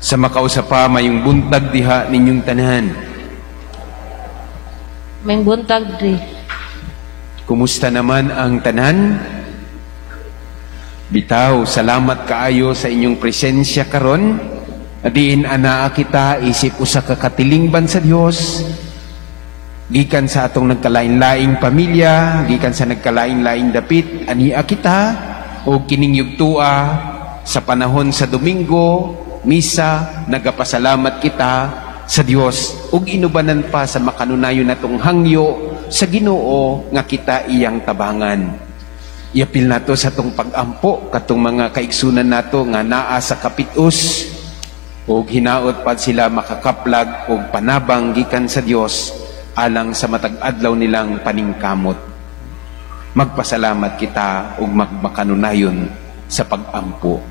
Sa makausapa mayong buntag diha ninyong tanan. May buntag di. Kumusta naman ang tanan? Bitaw, salamat kaayo sa inyong presensya karon. Adiin anaa kita isip usa ka katilingban sa Dios. Gikan sa atong nagkalain-laing pamilya, gikan sa nagkalain-laing dapit, ania kita o kining yugtua sa panahon sa Domingo, misa, nagapasalamat kita sa Dios ug inubanan pa sa makanunayon natong hangyo sa Ginoo nga kita iyang tabangan. Iapil nato sa tong pag-ampo katong mga kaigsunan nato nga naa sa kapitus ug hinaot pa sila makakaplag og panabang gikan sa Dios alang sa matag adlaw nilang paningkamot. Magpasalamat kita ug magmakanunayon sa pag-ampo.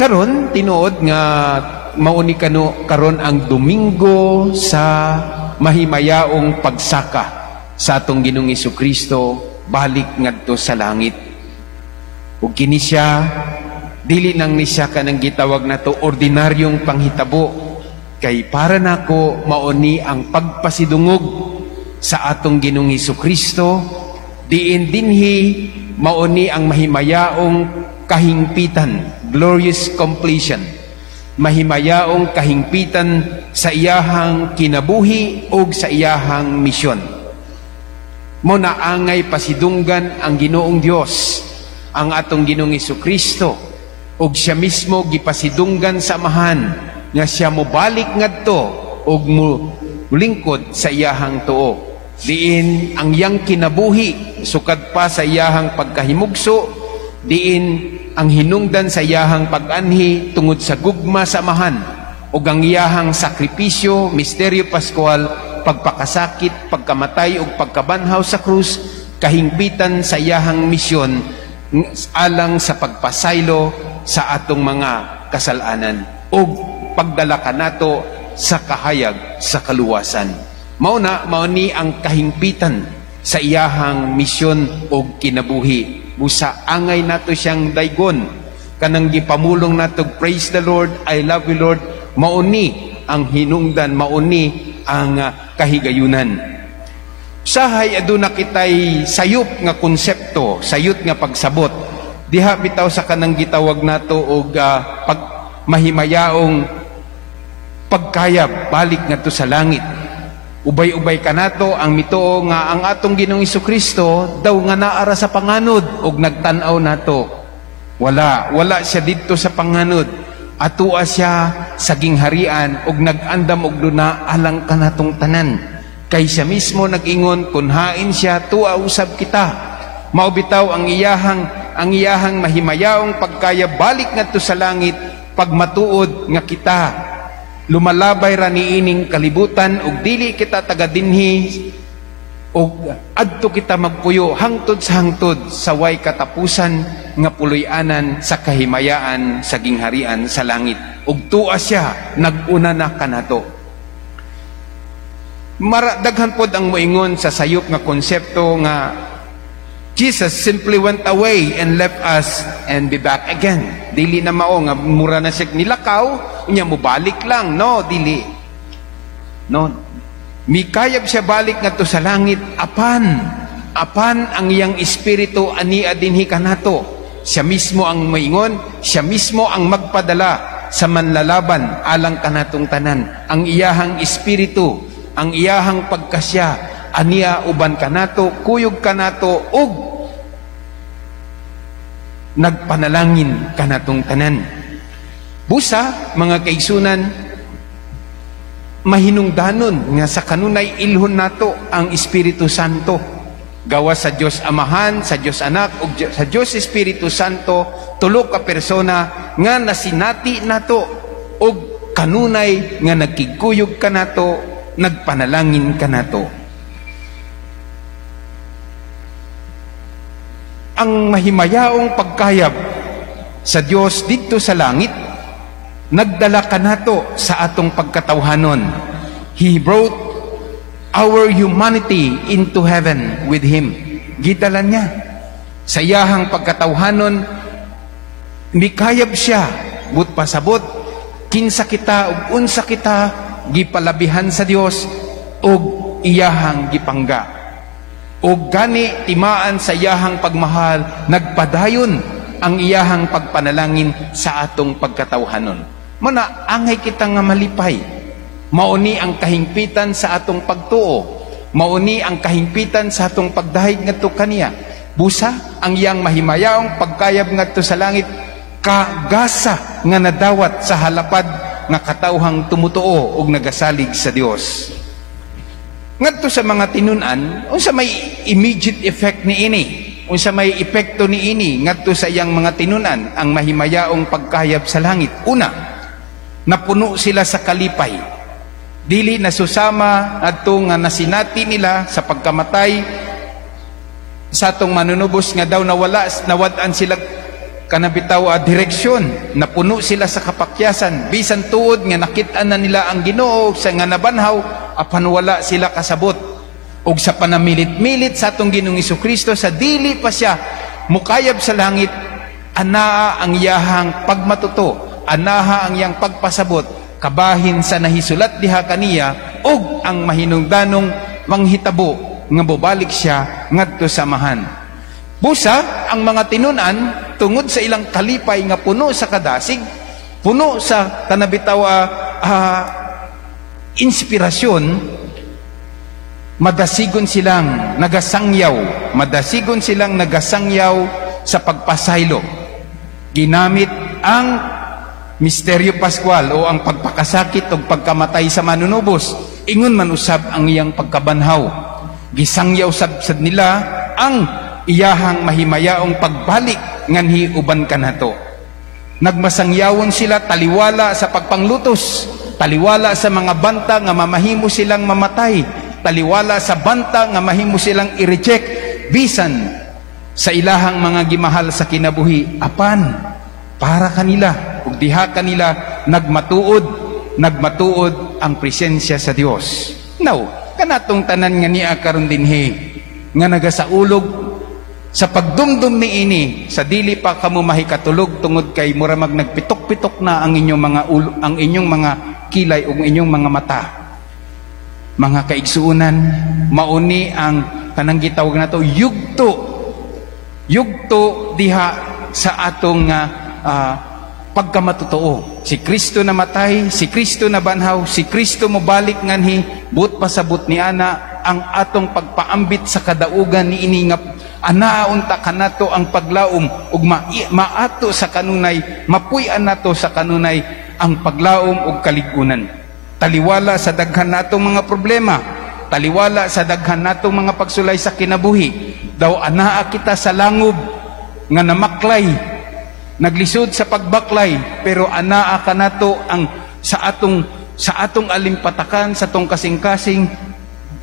Karon tinuod nga mauni kano karon ang Domingo sa mahimayaong pagsaka sa atong Ginoong Hesukristo balik ngadto sa langit. Ug kini siya dili nang ni siya kanang gitawag nato ordinaryong panghitabo kay para nako mauni ang pagpasidungog sa atong Ginoong Hesukristo diin dinhi mauni ang mahimayaong kahingpitan, glorious completion, mahimayaong kahingpitan sa iyahang kinabuhi o sa iyahang misyon. Mo naangay pasidunggan ang Ginoong Dios, ang atong Ginoong Hesukristo, o siya mismo gipasidunggan sa amahan, nga siya mo balik ngadto o mulingkod sa iyahang tuo. Diin ang iyang kinabuhi, sukad pa sa iyahang pagkahimugso, diin ang hinungdan sa iyahang pag-anhi tungod sa gugma sa amahan ug ang iyahang sakripisyo, misteryo paskual, pagpakasakit, pagkamatay ug pagkabanhaw sa krus, kahingpitan sa iyahang misyon alang sa pagpasaylo sa atong mga kasalanan ug pagdala kanato sa kahayag sa kaluwasan. Mauni ang kahingpitan sa iyahang misyon ug kinabuhi. Busa angay nato siyang daygon kanang gipamulong nato, praise the Lord, I love you Lord. Mauni ang hinungdan, mauni ang kahigayunan. Sahay aduna kitay sayop nga konsepto, sayot nga pagsabot diha bitaw sa kanang gitawag nato og mahimayaong pagkayab balik ngadto sa langit. Ubay-ubay kanato ang mituo nga ang atong Ginoong Hesukristo daw nga naara sa panganod ug nagtan-aw nato. Wala siya didto sa panganod. Atua siya sa gingharian ug nag-andam og duna alang kanatong tanan. Kay siya mismo nag-ingon kun hain siya tua usab kita. Mao bitaw ang iyahang mahimayaong pagkaya balik ngadto sa langit pagmatuod nga kita lumalabay ra niining kalibutan ug dili kita taga dinhi ug adto kita magpuyo hangtod sa way katapusan nga puloy-anan sa kahimayaan sa gingharian sa langit ug tuwa siya nag-una na kanato. Daghan pod ang moingon sa sayop nga konsepto nga Jesus simply went away and left us and be back again. Dili na mao nga mura na siya nilakaw, unya mo balik lang. No, dili. No. Mikayab siya balik ngadto sa langit apan ang iyang espiritu ania dinhi kanato. Siya mismo ang moingon, siya mismo ang magpadala sa manlalaban alang kanatong tanan. Ang iyahang espiritu, ang iyahang pagkasya ania uban kanato, kuyog kanato ug nagpanalangin kanatong tanan. Busa mga kaigsunan, mahinungdanon nga sa kanunay ilhon nato ang Espiritu Santo. Gawa sa Dios Amahan, sa Dios Anak ug sa Dios Espiritu Santo, tulo ka persona nga nasinati nato ug kanunay nga nagkigkuyog kanato, nagpanalangin kanato. Ang mahimayaong pagkayab sa Dios dito sa langit nagdala kanato sa atong pagkatawhanon. He brought our humanity into heaven with Him. Gidala niya sa iyahang pagkatawhanon, mikayab siya but pasabot kinsa kita ug unsa kita gipalabihan sa Dios ug iyahang gipangga. Ug gani timaan sa iyahang pagmahal nagpadayon ang iyahang pagpanalangin sa atong pagkatawhanon. Mana angay kita nga malipay. Mauni ang kahingpitan sa atong pagtuo. Mauni ang kahingpitan sa atong pagdahig ngadto kaniya. Busa ang iyang mahimayaong pagkayab ngadto sa langit kagasa nga nadawat sa halapad nga katawhang tumutuo ug nagasalig sa Dios. Ngadto sa mga tinun-an, unsa may immediate effect ni ini? Unsa may epekto ni ini ngadto sa iyang mga tinun-an ang mahimayaong pagkayab sa langit? Una, napuno sila sa kalipay. Dili nasusama adto nga nasinati nila sa pagkamatay sa atong manunubos nga daw nawad-an sila kanabitaw direksyon. Napuno sila sa kapakyasan bisan tuod nga nakit-an na nila ang Ginoo sa nga nabanhaw apan wala sila kasabot. Og sa panamilit-milit sa atong Ginoong Hesukristo sa dili pa siya mukayab sa langit, anaa ang iyahang pagmatuto, anaha ang iyang pagpasabot kabahin sa nahisulat diha kaniya ug ang mahinungdanong manghitabo nga bobalik siya ngadto sa amahan. Busa ang mga tinun-an tungod sa ilang kalipay nga puno sa kadasig, puno sa kanabitaw inspirasyon, madasigon silang nagasangyaw sa pagpasaylo. Ginamit ang misteryo Pascual o ang pagpakasakit o pagkamatay sa manunubos, ingon man usab ang iyang pagkabanhaw. Gisangyaw sad nila ang iyahang mahimayaong pagbalik nganhi uban kanato. Nagmasangyawon sila taliwala sa pagpanglutos, taliwala sa mga banta nga mamahimo silang mamatay, taliwala sa banta nga mahimo silang i-reject bisan sa ilahang mga gimahal sa kinabuhi. Apan para kanila ug diha kanila nagmatuod ang presensya sa Dios. Now, kanatong tanan nga niya karon dinhi nga nagasaulog sa pagdumdum ni ini sa dili pa kamo mahikatulog tungod kay mura mag nagpitok-pitok na ang inyong mga kilay ug inyong mga mata. Mga kaigsuunan, mauni ang kanang gitawag nato yugto diha sa atong pagkamatotoo. Si Kristo namatay, si Kristo nabanhaw, si Kristo mobalik nganhi but pasabot ni ana ang atong pagpaambit sa kadaugan ni ini nga anaunta kanato ang paglaom ug maato sa kanunay, mapuy-an nato sa kanunay ang paglaom ug kaligunan. Taliwala sa daghan natong mga problema, taliwala sa daghan natong mga pagsulay sa kinabuhi, daw anaa kita sa langob nga namaklay, naglisod sa pagbaklay, pero anaa kanato ang sa atong alimpatakan, sa atong kasing-kasing,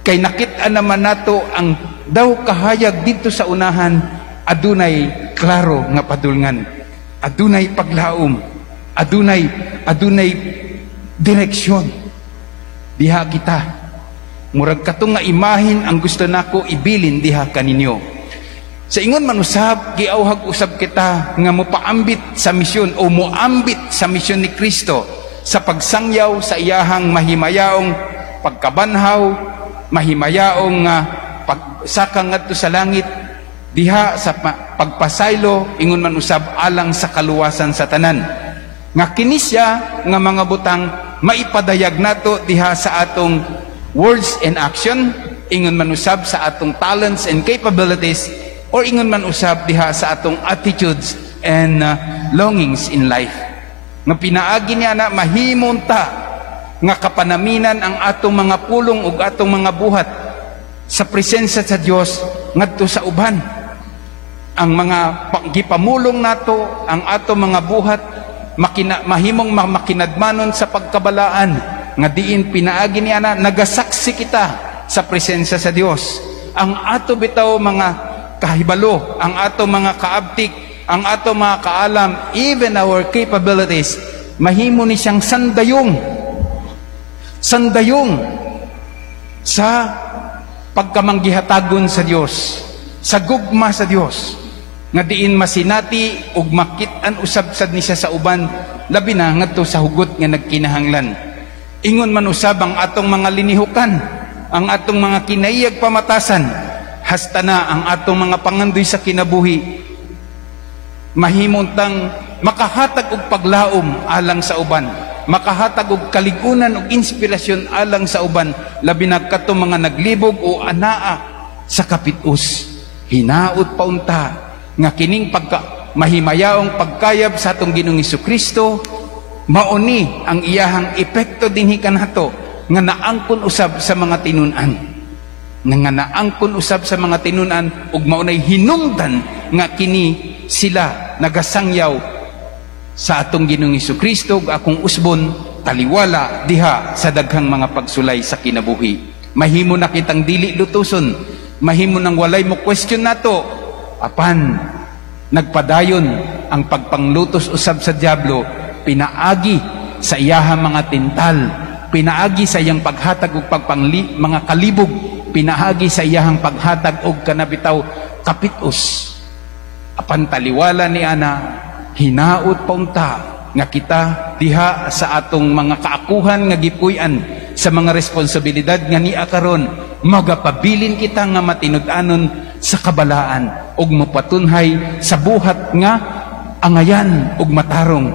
kay nakit-an naman nato ang daw kahayag dito sa unahan, adunay klaro nga padulngan, adunay paglaom, adunay direksyon. Diha kita, murag katong nga imahin ang gusto nako ibilin diha kaninyo. Sa ingon man usab, giawhag usab kita nga mopaambit sa misyon o moambit sa misyon ni Kristo sa pagsangyaw sa iyahang mahimayaong pagkabanhaw, mahimayaong pagsakang ngadto sa langit, diha sa pagpasaylo, ingon man usab alang sa kaluwasan sa tanan. Nga kinisya nga mga butang maipadayag nato diha sa atong words and action, ingon man usab sa atong talents and capabilities, or ingon man usab diha sa atong attitudes and longings in life. Nga pinaagi niya na mahimunta nga kapanaminan ang atong mga pulong ug atong mga buhat sa presensya sa Dios ngadto sa uban. Ang mga gipamulong nato, ang atong mga buhat mahimong makinadmanon sa pagkabalaan nga diin pinaagi niya na nagasaksi kita sa presensya sa Dios. Ang ato bitaw mga kahibalo, ang ato mga kaabtik, ang ato mga kaalam, even our capabilities, mahimo ni siyang sandayong sa pagkamanggihatagon sa Dios, sa gugma sa Dios. nga diin masinati ug makit-an usab sad ni siya sa uban, labi na ngadto sa hugot nga nagkinahanglan. Ingon man usab ang atong mga linihukan, ang atong mga kinayag pamatasan, hasta na ang atong mga pangandoy sa kinabuhi, mahimuntang makahatag og paglaom alang sa uban, makahatag og kaligunan ug inspirasyon alang sa uban, labi na kadtong mga naglibog o anaa sa kapitus. Hinaot paunta nga kining mahimayaong pagkayab sa atong Ginoong Hesukristo, mauni ang iyahang epekto dinhi kanato nga naangkon usab sa mga tinunan, nga naangkon usab sa mga tinunan, ug maunay hinungdan nga kini sila nagasangyaw sa atong Ginoong Hesukristo ug akong usbon taliwala diha sa daghang mga pagsulay sa kinabuhi. Mahimo na kitang dili lutuson, mahimo nang walay mo question nato, apan nagpadayon ang pagpanglutos usab sa diablo, pinaagi sa iyahang mga tintal, pinaagi sa iyang paghatag og mga kalibog, pinaagi sa iyahang paghatag og kanabitaw kapitus. Apan taliwala ni ana, hinaot paunta nga kita diha sa atong mga kaakuhan nga gipuy-an sa mga responsibilidad nga niya karon, magapabilin kita nga matinud-anon sa kabalaan ug mapatunhay sa buhat nga angayan ug matarong.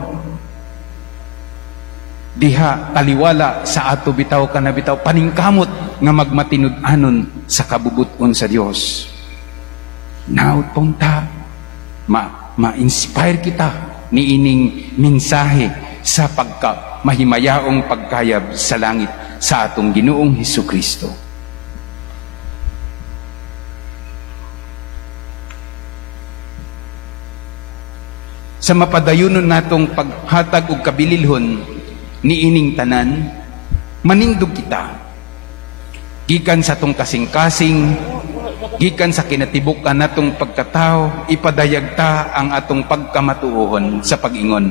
Diha taliwala sa ato bitaw kanabitaw paningkamot nga magmatinud-anon sa kabubuton sa Dios. Naot punta ma-inspire kita ni ining mensahe sa mahimayaong pagkayab sa langit sa atong Ginoong Hesukristo. Sa mapadayunon natong paghatag og kabililhon ni ining tanan, manindog kita gikan sa atong kasing-kasing, gikan sa kinatibukan natong pagkatao, ipadayag ta ang atong pagkamatuohon sa pag-ingon.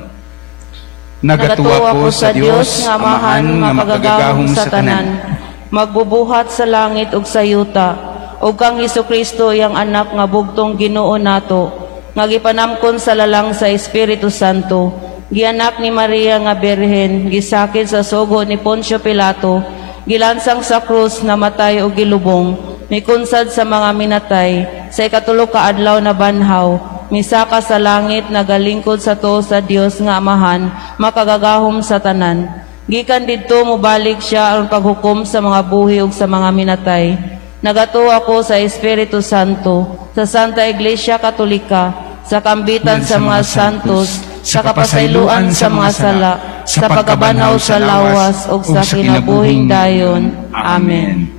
Nagatuwa ko sa Dios nga Amahan nga magagahom sa tanan, magbubuhat sa langit ug sa yuta, ug kang Hesukristo yang anak nga bugtong Ginoo nato, nga gipanamkon sa lalang sa Espiritu Santo, gianak ni Maria nga Birhen, gisakit sa sugo ni Poncio Pilato, gilansang sa krus, namatay o gilubong, mikunsad sa mga minatay, sa ikatulo ka adlaw na banhaw, misaka sa langit, nagalingkod sa to sa Dios nga Amahan, makagagahom sa tanan. Gikan didto mobalik siya ang paghukom sa mga buhi ug sa mga minatay. Nagatuwa ko sa Espiritu Santo, sa Santa Iglesia Katolika, sa kambitan sa mga santos, sa kapasayloan sa mga sala, sa pagkabanaw sa lawas ug sa kinabuhing dayon. Amen.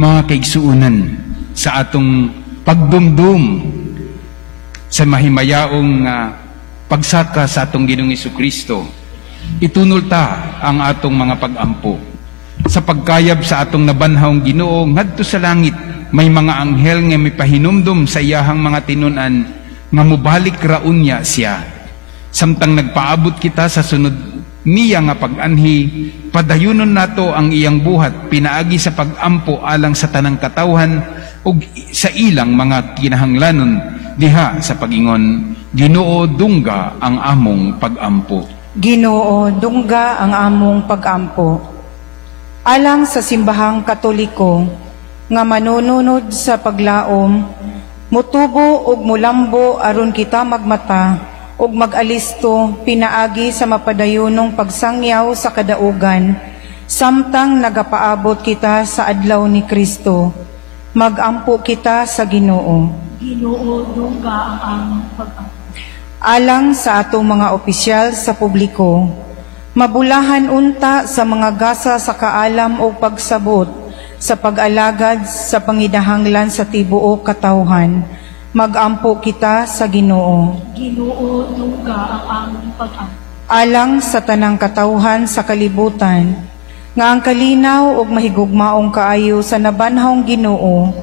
Mga kaigsuunan, sa atong pagdumdum sa mahimayaong pagsaka sa atong Ginoong Hesukristo, itunol ta ang atong mga pag-ampo. Sa pagkayab sa atong nabanhawng Ginoo ngadto sa langit, may mga anghel nga mipahinumdum sa iyahang mga tinunan nga mubalik raon niya siya. Samtang nagpaabot kita sa sunod niya nga pag-anhi, padayunon nato ang iyang buhat, pinaagi sa pag-ampo alang sa tanang katawhan ug sa ilang mga kinahanglanon diha sa pag-ingon. Ginoo, dungga ang among pag-ampo. Ginoo, dungga ang among pag-ampo. Alang sa simbahang Katoliko nga manununod sa paglaom, mutubo ug mulambo aron kita magmata ug mag-alisto pinaagi sa mapadayunong pagsangyaw sa kadaugan, samtang nagapaabot kita sa adlaw ni Kristo. Magampo kita sa Ginoo. Ginoo, dungga ang among pag-ampo. Alang sa atong mga opisyal sa publiko, mabulahan unta sa mga gasa sa kaalam o pagsabot, sa pag-alagad sa pangidahanglan sa tibuok katawhan. Magampo kita sa Ginoo. Ginoo, dungga ang among pag-ampo. Alang sa tanang katawhan sa kalibutan, nga ang kalinaw ug mahigugmaong kaayo sa nabanhawng Ginoo,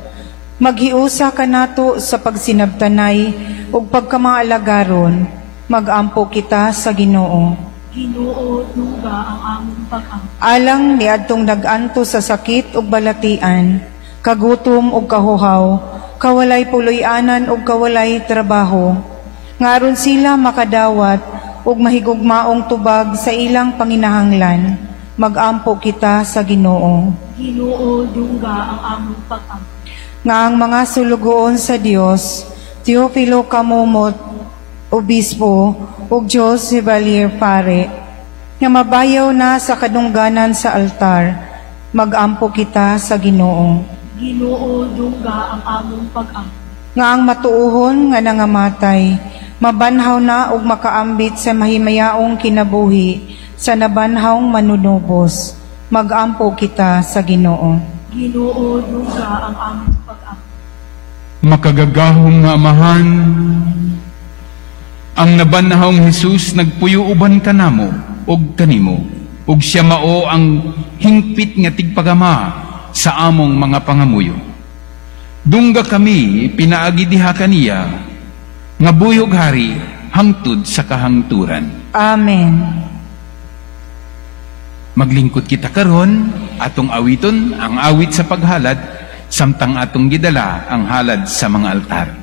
maghiusa kanato sa pagsinabtanay ug pagkamaalagaron. Magampo kita sa Ginoo. Ginoo, dungga ang among pag-ampo. Alang niadtong nag-anto sa sakit ug balatian, kagutom ug kahuhaw, kawalay puloy-anan ug kawalay trabaho, Ngaron sila makadawat ug mahigugmaong tubag sa ilang panginahanglan. Magampo kita sa Ginoo. Ginoo, dungga ang among pag-ampo. Nga ang mga sulugoon sa Dios, Teofilo Kamumot, Obispo, ug Diyos Hevalier Pare, nga mabayaw na sa kadungganan sa altar, magampo kita sa Ginoo. Ginoo, dungga ang among pag-ampo. Nga ang matuuhon nga nangamatay, mabanhaw na ug makaambit sa mahimayaong kinabuhi sa nabanhawng manunubos, magampo kita sa Ginoo. Ginoo, dungga ang among pag-ampo. Makagagahong nga amahan, ang nabanahong Jesus nagpuyo uban kanamo og kanimo, ug siya mao ang hingpit nga tigpagama sa among mga pangamuyo. Dungga kami pinaagi diha kaniya, nga buyog hari hangtod sa kahangturan. Amen. Maglingkod kita karon, atong awiton ang awit sa paghalad, samtang atong gidala ang halad sa mga altar.